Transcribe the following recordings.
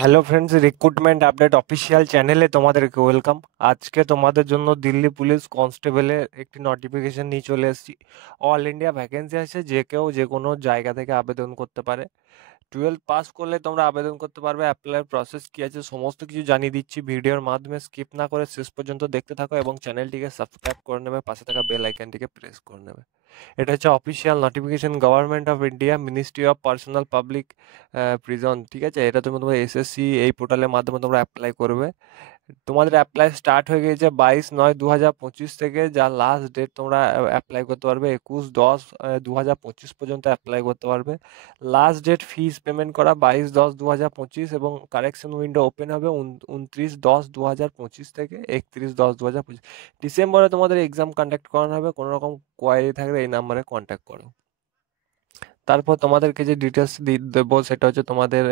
Hello friends, recruitment update official চ্যানেলে তোমাদেরকে welcome. আজকে তোমাদের জন্য দিল্লি পুলিশ কনস্টেবলের একটি নোটিফিকেশন নিয়ে চলে এসেছি। অল ইন্ডিয়া ভ্যাকেন্সি আছে, যে কেউ যে কোনো জায়গা থেকে আবেদন করতে পারে। 12 পাস করলে তোমরা আবেদন করতে পারবে। অ্যাপ্লাই প্রসেস কী আছে সমস্ত কিছু জানিয়ে দিচ্ছি ভিডিওর মাধ্যমে। স্কিপ না করে শেষ পর্যন্ত দেখতে থাকো এবং চ্যানেলটিকে সাবস্ক্রাইব করে নেবে, পাশে থাকা বেল আইকনটিকে প্রেস করে নেবে। এটা হচ্ছে official notification, government of India, ministry of personal public prison. ঠিক আছে, এটা তুমি তোমার এসএসসি এই পোর্টালের মাধ্যমে তোমরা অ্যাপ্লাই করবে। তোমাদের অ্যাপ্লাই স্টার্ট হয়ে গেছে 22/9/2025 থেকে। যা লাস্ট ডেট তোমরা অ্যাপ্লাই করতে পারবে 21/10/2025 পর্যন্ত অ্যাপ্লাই করতে পারবে। লাস্ট ডেট ফিস পেমেন্ট করা 22/10/2025 এবং কারেকশন উইন্ডো ওপেন হবে 29/10/2025 থেকে 31/10/2025। ডিসেম্বরে তোমাদের এক্সাম কন্ডাক্ট করানো হবে। কোনো রকম কোয়ারি থাকলে এই নাম্বারে কন্ট্যাক্ট করো। তারপর তোমাদেরকে যে ডিটেলস দেবো সেটা হচ্ছে তোমাদের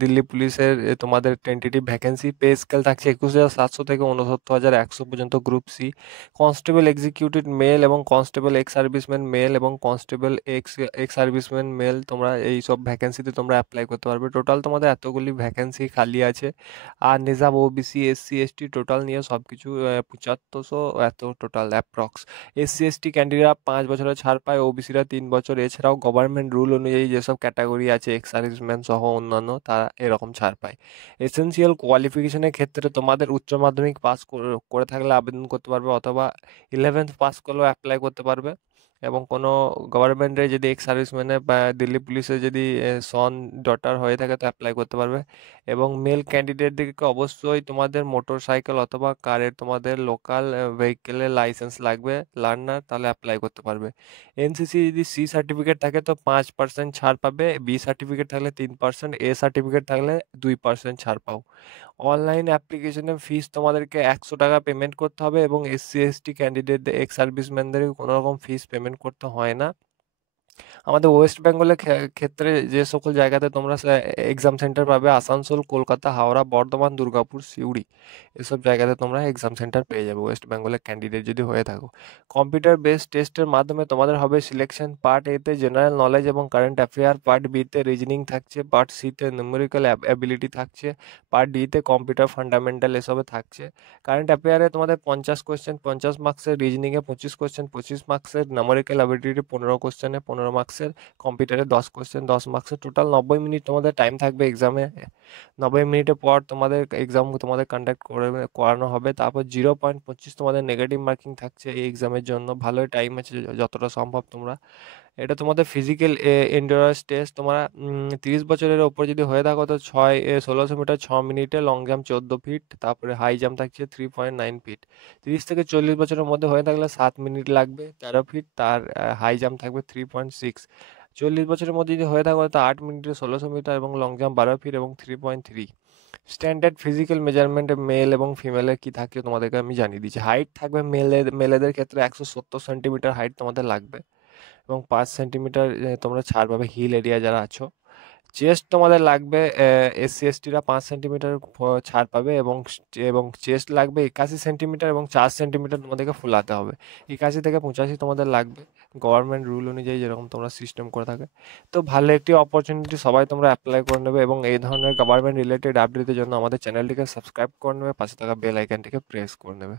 দিল্লি পুলিশের তোমাদের টেন্টেটিভ ভ্যাকেন্সি। পে স্কেল থাকছে 21,700 থেকে 69,100 পর্যন্ত। Group C constable executive male এবং কনস্টেবল এক্স সার্ভিসম্যান মেল এবং constable ex ex serviceman male, তোমরা এই সব ভ্যাকেন্সিতে তোমরা অ্যাপ্লাই করতে পারবে। টোটাল তোমাদের এতগুলি ভ্যাকেন্সি খালি আছে। আর reserve, OBC, SC, ST total নিয়ে সব কিছু 7500 এত টোটাল অ্যাপ্রক্স। এসসি এসটি ক্যান্ডিডেটরা 5 বছরের ছাড় পায়, ওবিসিরা 3 বছর। এছাড়াও গভর্নমেন্ট রুল অনুযায়ী যেসব ক্যাটাগরি আছে এক্স সার্ভিসম্যান সহ অন্যান্য, তারা এরকম ছাড় পায়। এসেনশিয়াল কোয়ালিফিকেশনের ক্ষেত্রে তোমাদের উচ্চ মাধ্যমিক পাস করে থাকলে আবেদন করতে পারবে, অথবা 11th পাস করলেও অ্যাপ্লাই করতে পারবে। এবং কোনো গভর্নমেন্টের যদি এক্স সার্ভিসম্যানের বা দিল্লি পুলিশের যদি সন ডটার হয়ে থাকে তো অ্যাপ্লাই করতে পারবে। এবং মেল ক্যান্ডিডেটদেরকে অবশ্যই তোমাদের মোটর সাইকেল অথবা কারের তোমাদের লোকাল ভেহিকেলের লাইসেন্স লাগবে, লার্নার, তাহলে অ্যাপ্লাই করতে পারবে। এনসিসি যদি সি সার্টিফিকেট থাকে তো 5% ছাড় পাবে, বি সার্টিফিকেট থাকলে 3%, এ সার্টিফিকেট থাকলে 2% ছাড় পাও। অনলাইন অ্যাপ্লিকেশনের ফিস তোমাদেরকে 100 টাকা পেমেন্ট করতে হবে এবং এসসি এসটি ক্যান্ডিডেটদের এক্স সার্ভিসম্যানদের কোনো রকম ফিস পেমেন্ট করতে হয় না। আমাদের ওয়েস্ট বেঙ্গলের ক্ষেত্রে যে সকল জায়গাতে তোমরা এক্সাম সেন্টার পাবে, আসানসোল, কলকাতা, হাওড়া, বর্ধমান, দুর্গাপুর, সিউড়ি, এসব জায়গাতে তোমরা এক্সাম সেন্টার পেয়ে যাবে ওয়েস্ট বেঙ্গলের ক্যান্ডিডেট যদি হয়ে থাকো। কম্পিউটার বেসড টেস্টের মাধ্যমে তোমাদের হবে সিলেকশন। পার্ট এতে জেনারেল নলেজ এবং কারেন্ট অ্যাফেয়ার, পার্ট বিতে রিজনিং থাকছে, পার্ট সিতে নিউমেরিক্যাল অ্যাবিলিটি থাকছে, পার্ট ডিতে কম্পিউটার ফান্ডামেন্টাল এসবে থাকছে। কারেন্ট অ্যাফেয়ারে তোমাদের 50 কোয়েশ্চেন 50 মার্কসের, রিজনিংয়ে 25 কোয়েশ্চেন 25 মার্কসের, নিউমেরিক্যাল অ্যাবিলিটি 15 কোয়েশ্চেনে 15 মার্কসের, কম্পিউটারে 10 কোয়েশ্চেন 10 মার্কসের। টোটাল 90 মিনিট তোমাদের টাইম থাকবে এক্সামে। 90 মিনিটের পর তোমাদের এক্সাম তোমাদের কন্ডাক্ট করানো হবে। তারপর 0.25 তোমাদের নেগেটিভ মার্কিং থাকছে এই এক্সামের জন্য। ভালোই টাইম আছে, যতটা সম্ভব তোমরা। এটা তোমাদের ফিজিক্যাল এন্ডুরেন্স টেস্ট। তোমরা 30 বছরের ওপর যদি হয়ে থাকো তো 1600 মিটার 6 মিনিটে, লং জাম্প 14 ফিট, তারপরে হাই জাম্প থাকছে 3.9 ফিট। 30 থেকে 40 বছরের মধ্যে হয়ে থাকলে 7 মিনিট লাগবে, 13 ফিট, তার হাই জাম্প থাকবে 3.6। 40 বছরের মধ্যে যদি হয়ে থাকো তো 8 মিনিটে 1600 মিটার এবং লং জাম্প 12 ফিট এবং 3.3। স্ট্যান্ডার্ড ফিজিক্যাল মেজারমেন্টে মেল এবং ফিমেলের কি থাকে তোমাদেরকে আমি জানিয়ে দিচ্ছি। হাইট থাকবে মেলেদের ক্ষেত্রে 170 সেন্টিমিটার হাইট তোমাদের লাগবে এবং 5 সেন্টিমিটার তোমরা ছাড় পাবে হিল এরিয়া যারা আছো। চেস্ট তোমাদের লাগবে, এসসি এসটিরা 5 সেন্টিমিটার ছাড় পাবে এবং চেস্ট লাগবে 81 সেন্টিমিটার এবং 4 সেন্টিমিটার তোমাদেরকে ফুলাতে হবে। 81 থেকে 85 তোমাদের লাগবে, গভর্নমেন্ট রুল অনুযায়ী যেরকম তোমরা সিস্টেম করে থাকে। তো ভালো একটি অপরচুনিটি, সবাই তোমরা অ্যাপ্লাই করে নেবে এবং এই ধরনের গভর্নমেন্ট রিলেটেড আপডেটের জন্য আমাদের চ্যানেলটিকে সাবস্ক্রাইব করে নেবে, পাশে থাকা বেল আইকনটিকে প্রেস করে নেবে।